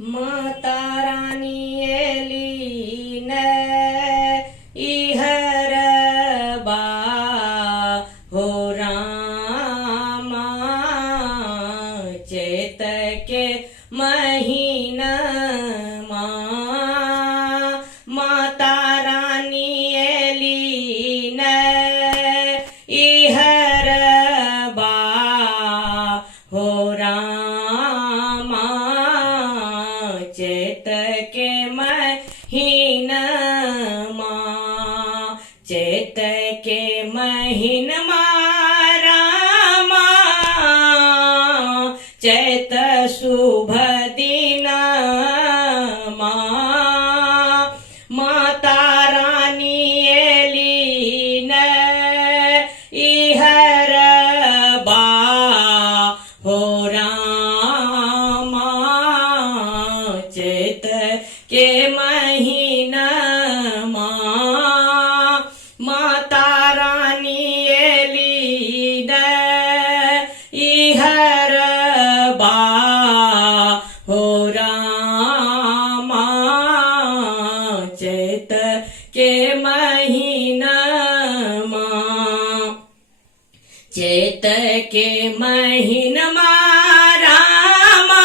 माता रानी एली न इहर बा हो रामा चैत के महीना माता रानी एली न इहर बा हो रामा चैत के महीना चैत के महीना रामा चैत शुभ दिन माता रानी एली न इहर बा हो रामा चैत के महीना माता रानी एली न इहर बा हो रामा चैत के महीना चैत के महीना रामा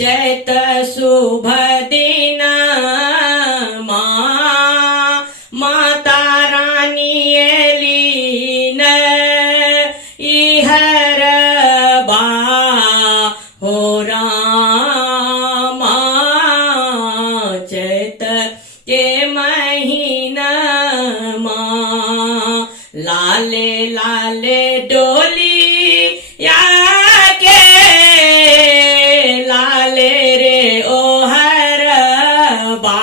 चैत शुभ दिन माता रानी एली न इहर बा हो रामा चैत के महीना लाले लाले डोली या के लाले रे ओहर बा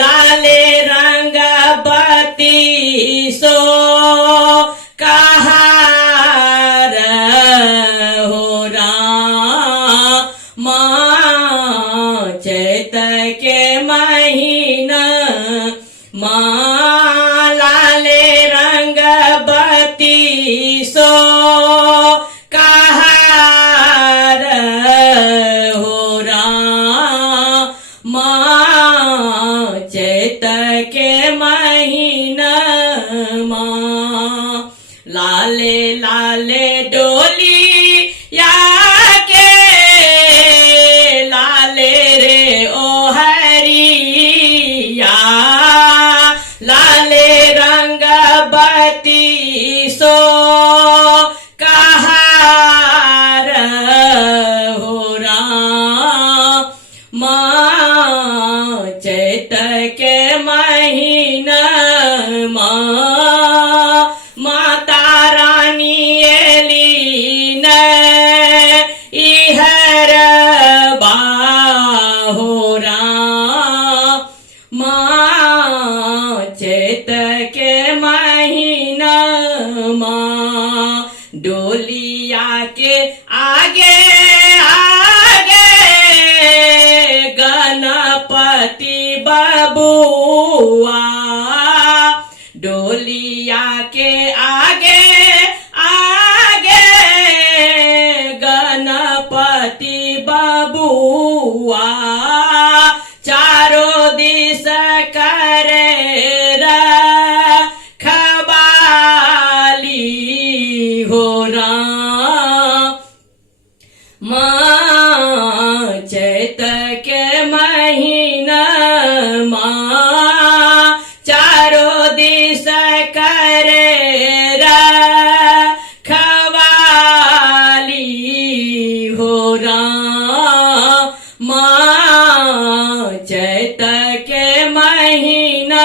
लाले रंग बत्ती सो कहार हो रामा चैत के महीना लाले रंग बत्ती सो कहार हो रामा चैत के महीना लाले लाले डोली या के लाले रे ओ हरिया लाले रंग बत्ती सो कहार हो रामा चैत के महीना माता रानी एली न इहर बा हो रामा चैत के महीना डोलिया के आगे आगे गणपति बबुआ डोलिया के आगे आगे गणपति बबुआ चारों दिस करे रखवाली हो रामा चैत के महीना चारों दिस करे रखवाली हो रामा चैत के महीना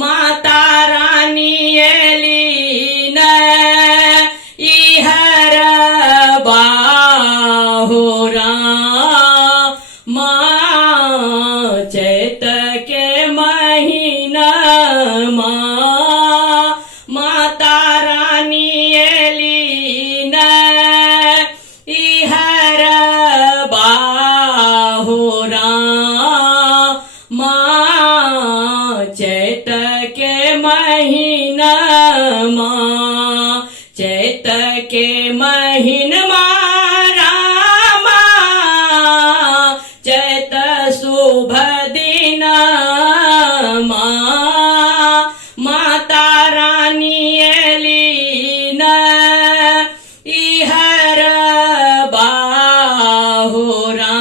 माता रानी एली न इहर बा हो रामा चैत के महीना के महीन रामा चैत शुभ दिन माता रानी एलीन इहर बाहुरा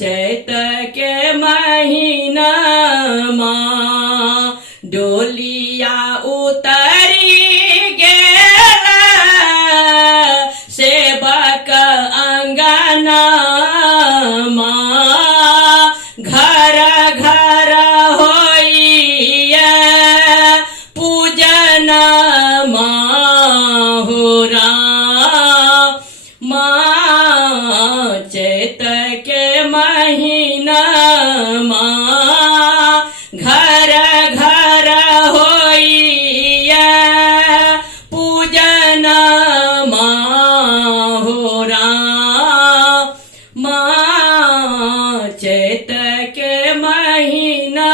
चैत के महीना डोलिया उतरी गेल सेवक अंगना घर घर होइए पूजन माहुरा चैत के महीना घर घर होइए पूजन माहुरा चैत के महीना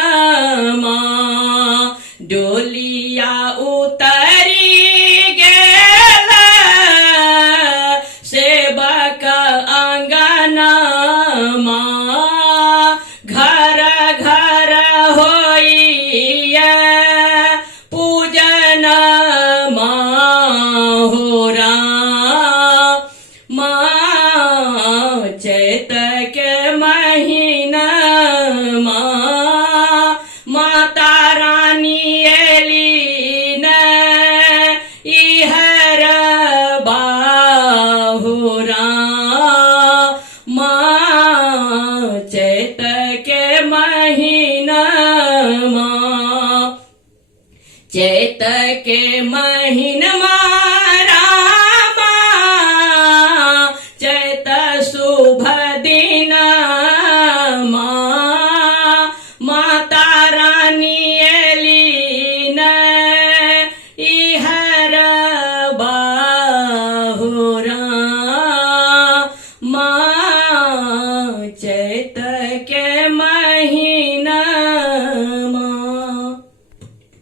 डोलिया उतरी गेल सेवक अंगना घर घर होइए पूजन माहुरा चैत के महीना माता रानी एलीन इहर बाहुरा चैत के महीना चैत के महीना